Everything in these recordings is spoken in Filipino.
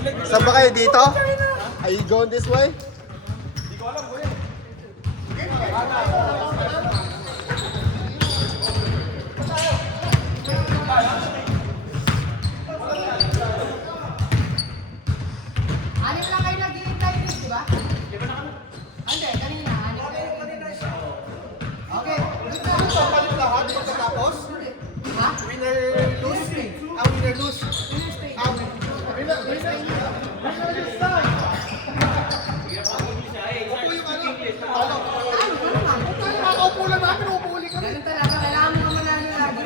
Saan ba kayo dito? Are you going this way? Anim lang kayo nag-i-invite, di ba? Hindi, kanina. Okay. Palit lahat pagkatapos? Ha? Winner lose? Winner lose? Ganun talaga, kailangan mo manalo lagi.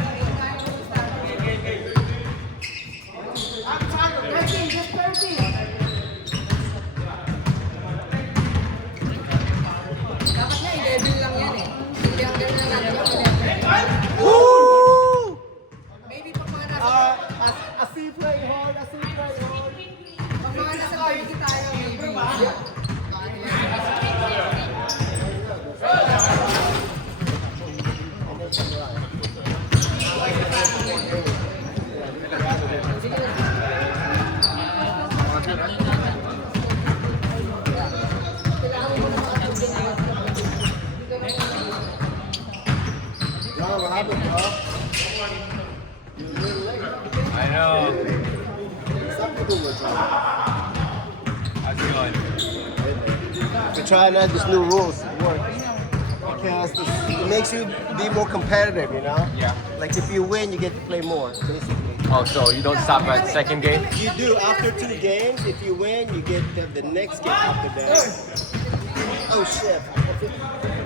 Just 13. Dapat nga, 11 lang yan eh. Hindi ang ganun na lang. Woo! Maybe pag mga nasa... I see you play hard. I see you play hard. Pag mga nasa 30 tayo, maybe. John, what happened, bro? I know. Something to do with John. How's it going? We're trying out these new rules. It works. Because it makes you be more competitive, you know? Yeah. Like if you win, you get to play more, basically. Oh, so you don't stop at second game? You do after 2 games. If you win, you get the next game after that. Oh shit.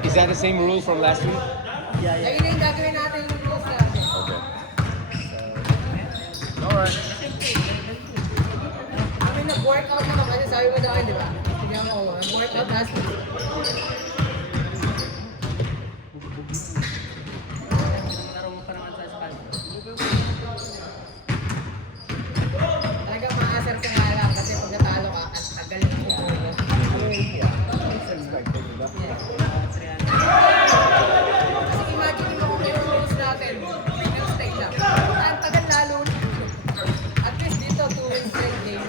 Is that the same rule from last week? Yeah, yeah. Ayun na yung gagawin natin yung rules natin. Okay. Alright. Kami nag-workout naman kasi sabi mo daw, di ba? Tignan mo, nag-workout last week. Talagang maasar ka nga lang kasi pag natalo ka, ang tagal mo. Kasi imagine mo kung yung rules natin, next time lang. Ang tagal lalo. At least dito, 2 wins straight game.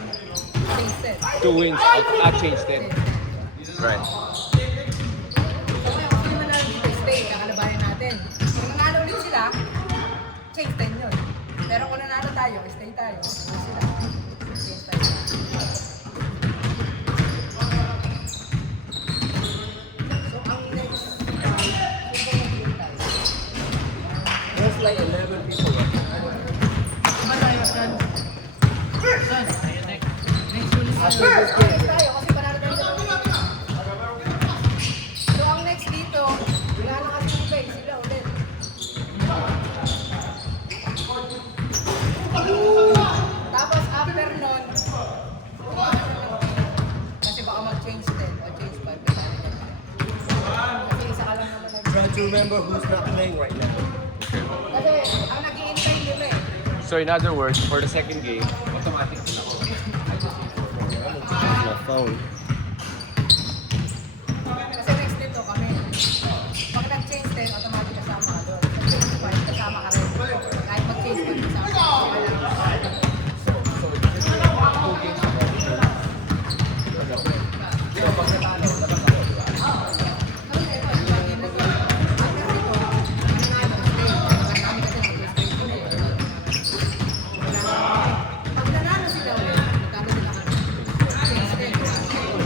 Tasted. 2 wins. I've changed it. Right. So ngayon, kung hindi man natin dito stay, kakalabanin natin. Kung nanalo ulit sila, change 10 yun. Pero kung nanalo tayo, stay tayo. Kung sila, change tayo. So ang next, There's like 11 people right now. After this game, tayo kasi panalo tayo sa So ang next dito, wala na kasi yung play, sila ulit. Tapos after nun, kasi baka mag-change 10 o change 5. Kasi isa ka lang naman try to remember who's not playing right now. Kasi ang nag-i-intay nila eh. So in other words, for the second game, automatic na ako. My phone. Kasi next dito kami. Pag nag-change 10, automatic kasama ka doon. Pag change 5, kasama ka rin. Kahit mag-change 5, kasama ka rin. Pag nanalo sila ulit, magkakaroon sila kami. Change 10.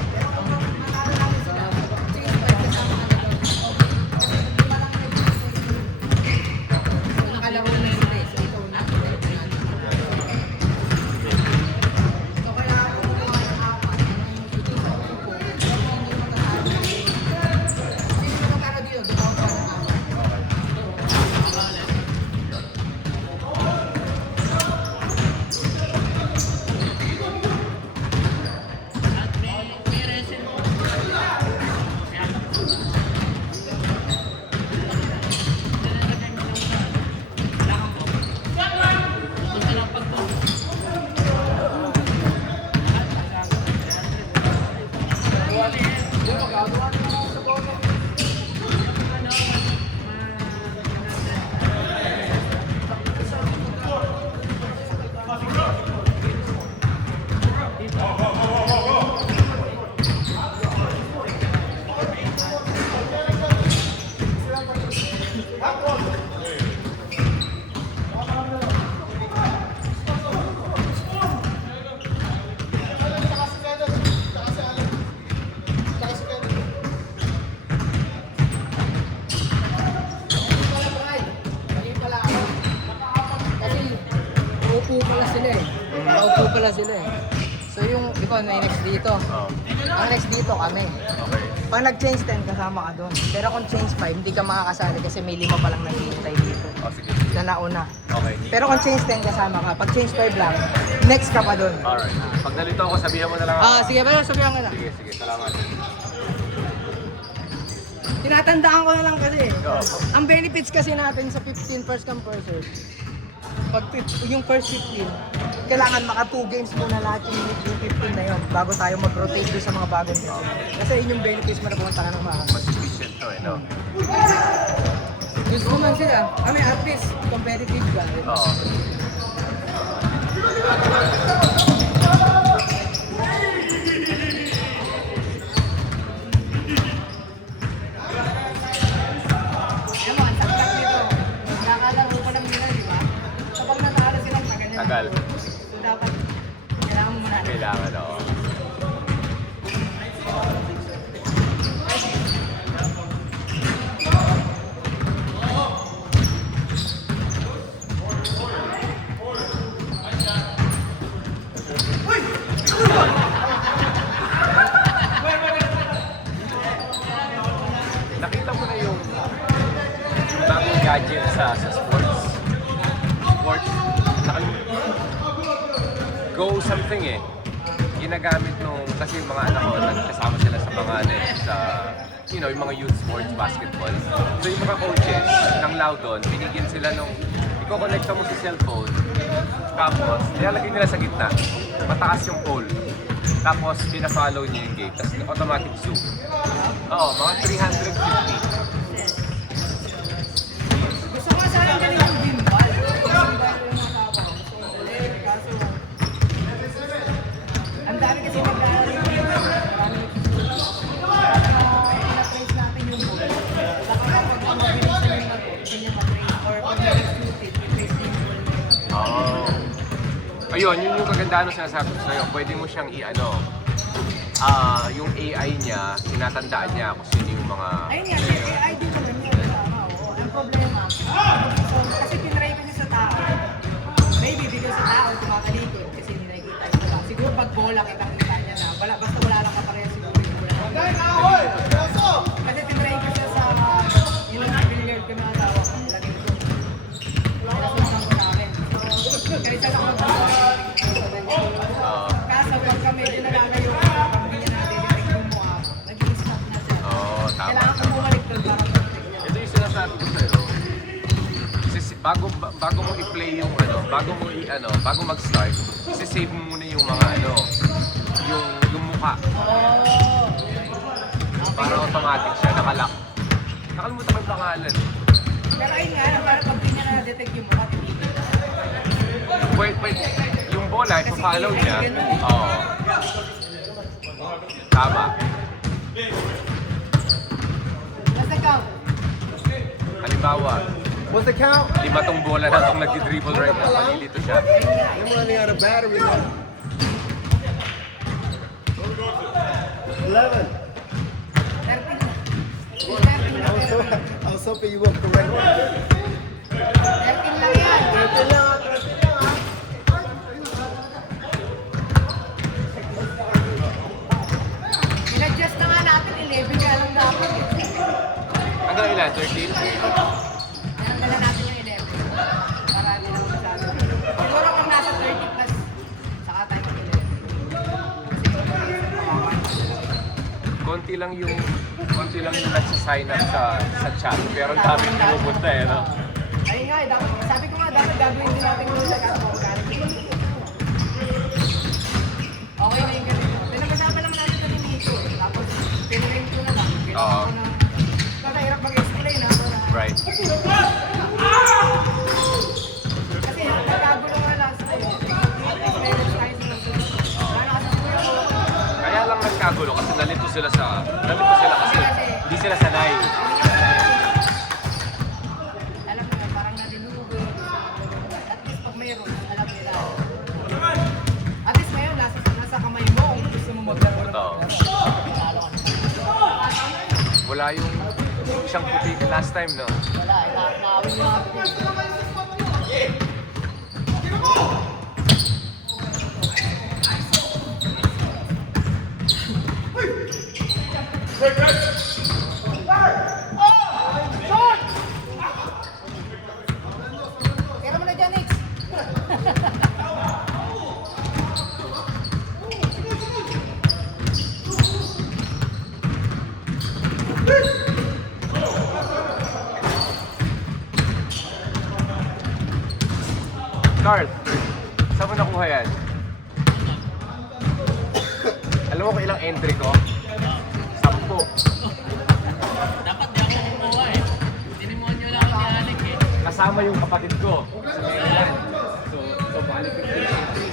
dalawa lang sila eh. So yung, di ba, may next dito. Oh. Ang next dito kami. Okay. Pag nag-change 10, kasama ka doon. Pero kung change 5, hindi ka makakasali kasi may 5 pa lang naghihintay dito. Oh, sige. Na nauna. Okay. Pero kung change 10, kasama ka. Pag change 5 lang, next ka pa doon. Alright. Pag nalito ako, sabihan mo na lang ako. Sige, pero sabihan ko na. Sige, sige. Salamat. Tinatandaan ko na lang kasi. Oo. Ang benefits kasi natin sa 15 first come first serve. Pag yung first 15, kailangan maka 2 games muna lahat yung 15 na yun bago tayo mag-rotate doon sa mga bagong games. Kasi yun yung benefits mo na pumunta ka ng mga. Mas efficient to, no? Gusto man sila. At least competitive ka. Oo. Alam mo, ang saksak nito. Nakalaro pa lang nila, di ba? Kapag natalo sila, magaling. Tagal. So dapat, kailangan mo manalo. Kailangan, oo. Nakita mo na yung bagong gadget sa sports. Sports. Go something eh. Ginagamit nung, kasi yung mga anak ko, nagkasama sila sa mga sa, yung mga youth sports, basketball. So yung mga coaches ng Loudon, binigyan sila nung, i-connect mo sa cellphone, tapos nilalagay nila sa gitna, mataas yung pole. Tapos pina-follow niya yung game, tapos automatic zoom. Oo, mga 350. Gusto ko sana ganun yung gimbal. Gimbal yung nakawa. Kaso, ang dami kasi naglalaro yung gimbal. Marami na-trace natin yung ball. Saka kapag mabilis na yung mag-trace or pag nag-shoot it, i-trace din yung ball. Oh. Ayun, yun yung kagandahan ng sinasabi ko sa'yo. Pwede mo siyang yung AI niya, tinatandaan niya kung sino yung mga... Ayun nga, AI din naman yun. Tama, oo. Ang problema, kasi tinry ko niya sa tao. Maybe because sa tao, kumakalikod kasi hindi nakikita yung bola. Siguro pag bola, kitang-kita niya na. Basta wala lang kapareha siguro yung bola. Kasi tinry ko siya sa billiard kami ang tawag. Ang lagay ko. Nalasunsan ko namin. Kaya siya lang mag-bola. Kaso pagka medyo nagagayo ka, pag hindi niya na-detect yung mukha, nag-i-stop na siya. Oo, tama. Kailangan ko bumalik doon para mag-detect niya. Ito yung sinasabi ko sa'yo. Kasi bago mo i-play yung bago mag-start, isi-save mo muna yung mga yung mukha. Oh. Para automatic siya, nakalock. Nakalimutan ko yung pangalan. Pero ayun nga, para pag di niya na-detect yung mukha, titigil. Wait. Yung bola, ipa-follow niya. Oo. Tama. Basta count. Halimbawa, What's the count? 5 tong bola na itong nag-dribble right now. Malilito siya. I'm running out of battery now. 11. 13 na. 13 na. I was hoping you would correct me. 13 lang yan. In-adjust na nga natin, 11 nga lang dapat. Hanggang ilan? 13? Dala natin yung 11. Para hindi lang masyado. Siguro kung nasa 30 plus, saka tayo mag-11. Konti lang yung nagsa-sign up sa chat. Pero ang daming pumupunta eh, no? Ayun nga, dapat, sabi ko nga, dapat gagawin din natin yung organic. Okay na yung ganito. Pinag-usapan naman natin kami dito. Tapos, pinrint ko na lang. Oo. Mahirap mag-explain ha. Right. Kasi nagkagulo nga last time. Levels tayo sa susunod. Wala kasi siguro. Kaya lang nagkagulo kasi nalito sila kasi hindi sila sanay. Alam mo nga, parang nadinugo. At least pag mayroon, alam nila. At least ngayon, nasa kamay mo kung gusto mo maglaro ng Totoo. maglaro. Wala yung siyang puti last time, no? Wala, naawin mo natin. Tira mo na dyan, Nix. Carl, saan mo nakuha yan? Alam mo kung ilang entry ko? 10. Dapat di ako kumuha eh. Tinimonyo lang ako ni Alec eh. Kasama yung kapatid ko sa Maryland. So bali 15 entries.